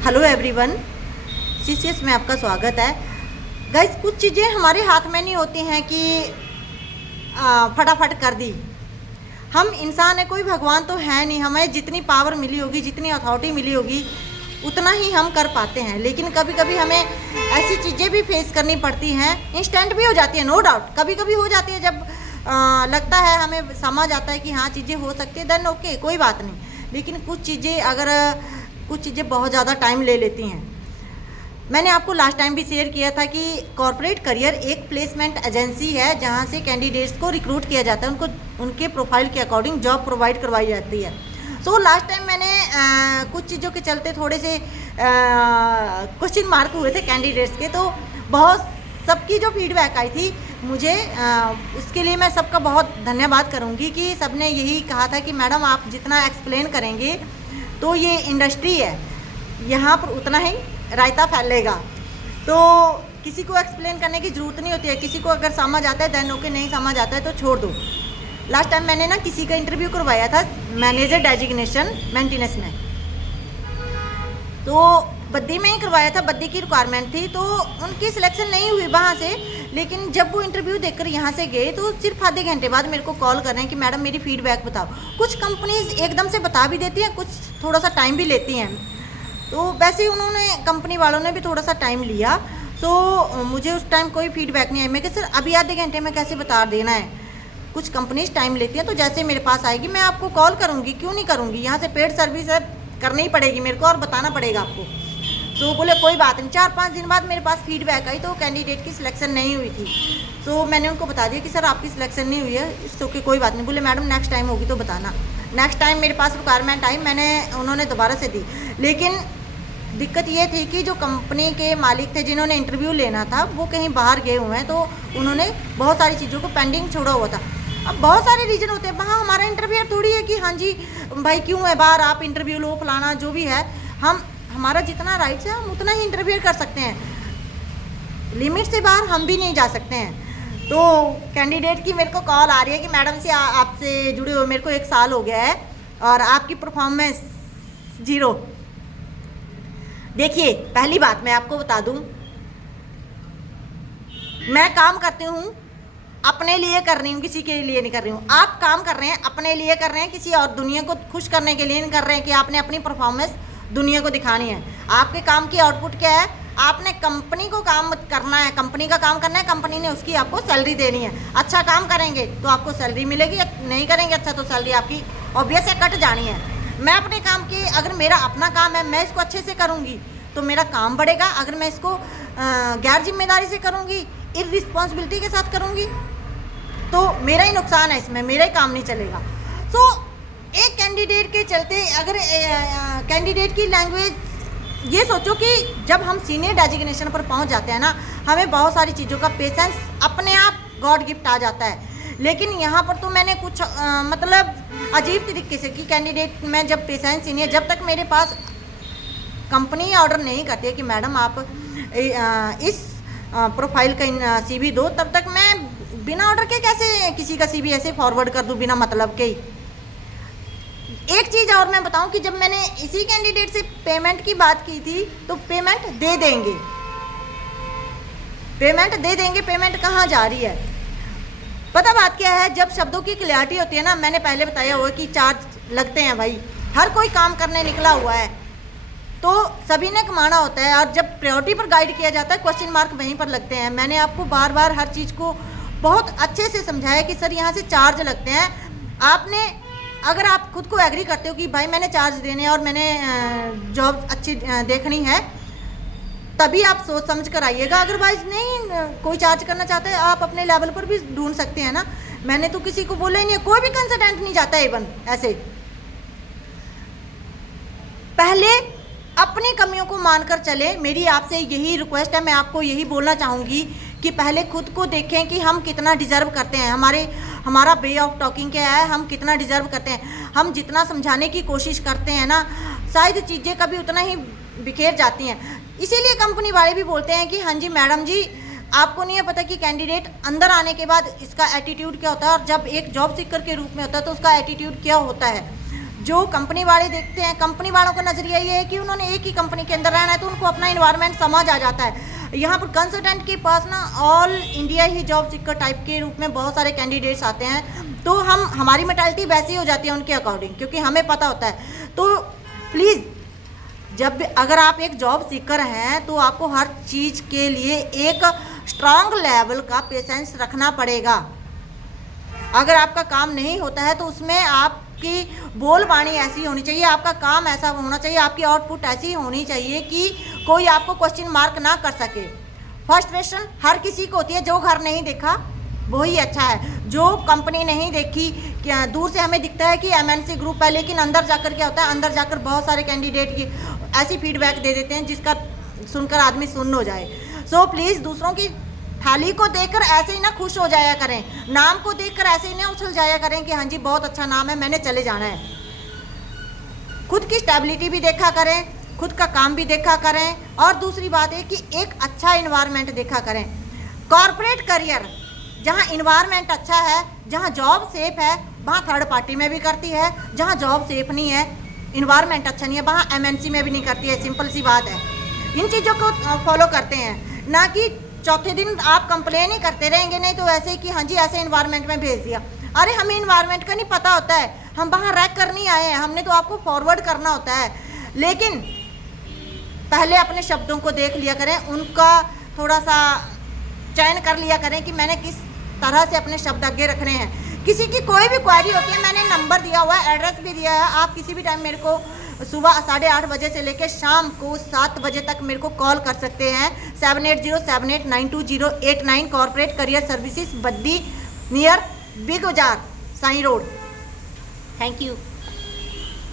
Hello everyone, CCS में आपका स्वागत है। गाइस, कुछ चीज़ें हमारे हाथ में नहीं होती हैं कि फटाफट कर दी। हम इंसान है, कोई भगवान तो है नहीं। हमें जितनी पावर मिली होगी, जितनी अथॉरिटी मिली होगी, उतना ही हम कर पाते हैं। लेकिन कभी कभी हमें ऐसी चीज़ें भी फेस करनी पड़ती हैं। इंस्टेंट भी हो जाती है, नो डाउट, कभी कभी हो जाती है। जब लगता है, हमें समझ आता है कि हाँ चीज़ें हो सकती है, देन ओके, कोई बात नहीं। लेकिन कुछ चीज़ें बहुत ज़्यादा टाइम ले लेती हैं। मैंने आपको लास्ट टाइम भी शेयर किया था कि कॉर्पोरेट करियर एक प्लेसमेंट एजेंसी है जहां से कैंडिडेट्स को रिक्रूट किया जाता है, उनको उनके प्रोफाइल के अकॉर्डिंग जॉब प्रोवाइड करवाई जाती है। सो लास्ट टाइम मैंने कुछ चीज़ों के चलते थोड़े से क्वेश्चन मार्क हुए थे कैंडिडेट्स के, तो बहुत सबकी जो फीडबैक आई थी मुझे, उसके लिए मैं सबका बहुत धन्यवाद करूँगी कि सबने यही कहा था कि मैडम आप जितना एक्सप्लेन करेंगे, तो ये इंडस्ट्री है, यहाँ पर उतना ही रायता फैलेगा। तो किसी को एक्सप्लेन करने की ज़रूरत नहीं होती है। किसी को अगर समझ आता है देन ओके, नहीं समझ आता है तो छोड़ दो। लास्ट टाइम मैंने किसी का इंटरव्यू करवाया था मैनेजर डेजिग्नेशन मेंटेनेंस में, तो बद्दी में ही करवाया था। बद्दी की रिक्वायरमेंट थी, तो उनकी सिलेक्शन नहीं हुई वहाँ से। लेकिन जब वो इंटरव्यू देकर यहाँ से गए, तो सिर्फ आधे घंटे बाद मेरे को कॉल कर रहे हैं कि मैडम मेरी फीडबैक बताओ। कुछ कंपनीज एकदम से बता भी देती हैं, कुछ थोड़ा सा टाइम भी लेती हैं। तो वैसे ही उन्होंने, कंपनी वालों ने भी थोड़ा सा टाइम लिया। तो मुझे उस टाइम कोई फीडबैक नहीं आई। मैं कि सर अभी आधे घंटे में कैसे बता देना है, कुछ कंपनीज टाइम लेती हैं। तो जैसे मेरे पास आएगी मैं आपको कॉल करूँगी, क्यों नहीं करूँगी, यहाँ से पेड सर्विस है, करनी ही पड़ेगी मेरे को और बताना पड़ेगा आपको। तो बोले कोई बात नहीं। 4-5 दिन बाद मेरे पास फीडबैक आई, तो कैंडिडेट की सिलेक्शन नहीं हुई थी। तो मैंने उनको बता दिया कि सर आपकी सिलेक्शन नहीं हुई है, इट्स ओके, कोई बात नहीं। बोले मैडम नेक्स्ट टाइम होगी तो बताना। नेक्स्ट टाइम मेरे पास रिक्वायरमेंट आई, उन्होंने दोबारा से दी। लेकिन दिक्कत ये थी कि जो कंपनी के मालिक थे जिन्होंने इंटरव्यू लेना था, वो कहीं बाहर गए हुए हैं, तो उन्होंने बहुत सारी चीज़ों को पेंडिंग छोड़ा हुआ था। अब बहुत सारे रीज़न होते हैं, हाँ हमारा इंटरव्यू थोड़ी है कि हाँ जी भाई क्यों है बाहर, आप इंटरव्यू लो, फलाना जो भी है। हमारा जितना राइट्स है हम उतना ही इंटरव्यू कर सकते हैं, लिमिट से बाहर हम भी नहीं जा सकते हैं। तो कैंडिडेट की मेरे को कॉल आ रही है कि मैडम से आपसे जुड़े हुए मेरे को 1 साल हो गया है और आपकी परफॉर्मेंस 0। देखिए, पहली बात मैं आपको बता दूं, मैं काम करती हूँ अपने लिए कर रही हूँ, किसी के लिए नहीं कर रही हूँ। आप काम कर रहे हैं अपने लिए कर रहे हैं, किसी और दुनिया को खुश करने के लिए नहीं कर रहे हैं कि आपने अपनी परफॉर्मेंस दुनिया को दिखानी है। आपके काम की आउटपुट क्या है, आपने कंपनी को काम करना है, कंपनी का काम करना है, कंपनी ने उसकी आपको सैलरी देनी है। अच्छा काम करेंगे तो आपको सैलरी मिलेगी, नहीं करेंगे अच्छा तो सैलरी आपकी ऑब्वियस है कट जानी है। मैं अपने काम की, अगर मेरा अपना काम है मैं इसको अच्छे से करूँगी तो मेरा काम बढ़ेगा। अगर मैं इसको गैर जिम्मेदारी से करूँगी, इररिस्पॉन्सिबिलिटी के साथ करूँगी, तो मेरा ही नुकसान है, इसमें मेरा ही काम नहीं चलेगा। सो एक कैंडिडेट के चलते, अगर कैंडिडेट की लैंग्वेज, ये सोचो कि जब हम सीनियर डेजिग्नेशन पर पहुंच जाते हैं ना, हमें बहुत सारी चीज़ों का पेशेंस अपने आप गॉड गिफ्ट आ जाता है। लेकिन यहाँ पर तो मैंने कुछ मतलब अजीब तरीके से कि कैंडिडेट में जब पेशेंस ही नहीं है, जब तक मेरे पास कंपनी ऑर्डर नहीं करती है कि मैडम आप इस प्रोफाइल का CV दो, तब तक मैं बिना ऑर्डर के कैसे किसी का CV ऐसे फॉरवर्ड कर दूँ बिना मतलब के ही। एक चीज़ और मैं बताऊं कि जब मैंने इसी कैंडिडेट से पेमेंट की बात की थी, तो पेमेंट दे देंगे, पेमेंट कहाँ जा रही है पता बात क्या है। जब शब्दों की क्लैरिटी होती है ना, मैंने पहले बताया हुआ कि चार्ज लगते हैं भाई, हर कोई काम करने निकला हुआ है तो सभी ने कमाना होता है। और जब प्रायोरिटी पर गाइड किया जाता है, क्वेश्चन मार्क वहीं पर लगते हैं। मैंने आपको बार बार हर चीज़ को बहुत अच्छे से समझाया कि सर यहाँ से चार्ज लगते हैं। आपने, अगर आप खुद को एग्री करते हो कि भाई मैंने चार्ज देने और मैंने जॉब अच्छी देखनी है, तभी आप सोच समझ कर आइएगा। अदरवाइज नहीं, कोई चार्ज करना चाहता है आप अपने लेवल पर भी ढूंढ सकते हैं ना। मैंने तो किसी को बोला ही नहीं है, कोई भी कंसल्टेंट नहीं जाता इवन ऐसे। पहले अपनी कमियों को मानकर चले, मेरी आपसे यही रिक्वेस्ट है। मैं आपको यही बोलना चाहूँगी कि पहले खुद को देखें कि हम कितना डिज़र्व करते हैं, हमारा वे ऑफ टॉकिंग क्या है, हम कितना डिज़र्व करते हैं। हम जितना समझाने की कोशिश करते हैं ना, शायद चीज़ें कभी उतना ही बिखेर जाती हैं। इसीलिए कंपनी वाले भी बोलते हैं कि हाँ जी मैडम जी, आपको नहीं है पता कि कैंडिडेट अंदर आने के बाद इसका एटीट्यूड क्या होता है, और जब एक जॉब सीकर के रूप में होता है तो उसका एटीट्यूड क्या होता है। जो कंपनी वाले देखते हैं, कंपनी वालों का नज़रिया ये है कि उन्होंने एक ही कंपनी के अंदर रहना है, तो उनको अपना इन्वायरमेंट समझ आ जाता है। यहाँ पर कंसल्टेंट के पास ना ऑल इंडिया ही जॉब सीकर टाइप के रूप में बहुत सारे कैंडिडेट्स आते हैं, तो हमारी मेंटालिटी वैसी हो जाती है उनके अकॉर्डिंग, क्योंकि हमें पता होता है। तो प्लीज़ अगर आप एक जॉब सीकर हैं तो आपको हर चीज़ के लिए एक स्ट्रांग लेवल का पेशेंस रखना पड़ेगा। अगर आपका काम नहीं होता है तो उसमें आपकी बोलबानी ऐसी होनी चाहिए, आपका काम ऐसा होना चाहिए, आपकी आउटपुट ऐसी होनी चाहिए कि कोई आपको क्वेश्चन मार्क ना कर सके। फ्रस्ट्रेशन हर किसी को होती है, जो घर नहीं देखा वही अच्छा है, जो कंपनी नहीं देखी, क्या दूर से हमें दिखता है कि एमएनसी ग्रुप है, लेकिन अंदर जाकर क्या होता है, अंदर जाकर बहुत सारे कैंडिडेट की ऐसी फीडबैक दे देते हैं जिसका सुनकर आदमी सुन्न हो जाए। सो प्लीज़ दूसरों की थाली को देखकर ऐसे ही ना खुश हो जाया करें, नाम को देखकर ऐसे ही ना उछल जाया करें कि हाँ जी बहुत अच्छा नाम है, मैंने चले जाना है। खुद की स्टेबिलिटी भी देखा करें, खुद का काम भी देखा करें, और दूसरी बात है कि एक अच्छा इन्वायरमेंट देखा करें। कॉर्पोरेट करियर जहाँ इन्वायरमेंट अच्छा है, जहाँ जॉब सेफ है, वहाँ थर्ड पार्टी में भी करती है। जहाँ जॉब सेफ नहीं है, इन्वायरमेंट अच्छा नहीं है, वहाँ एमएनसी में भी नहीं करती है। सिंपल सी बात है। इन चीज़ों को फॉलो करते हैं, ना कि चौथे दिन आप कंप्लेन ही करते रहेंगे, नहीं तो ऐसे ही कि हाँ जी ऐसे इन्वायरमेंट में भेज दिया। अरे हमें इन्वायरमेंट का नहीं पता होता है, हम वहाँ रैक कर नहीं आए हैं, हमने तो आपको फॉरवर्ड करना होता है। लेकिन पहले अपने शब्दों को देख लिया करें, उनका थोड़ा सा चयन कर लिया करें कि मैंने किस तरह से अपने शब्द आगे रखने हैं। किसी की कोई भी क्वेरी होती है, मैंने नंबर दिया हुआ है, एड्रेस भी दिया है, आप किसी भी टाइम मेरे को सुबह 8:30 बजे से लेकर शाम को 7 बजे तक मेरे को कॉल कर सकते हैं। 7807892089 corporate career services Baddi near big बाजार साई रोड। Thank you.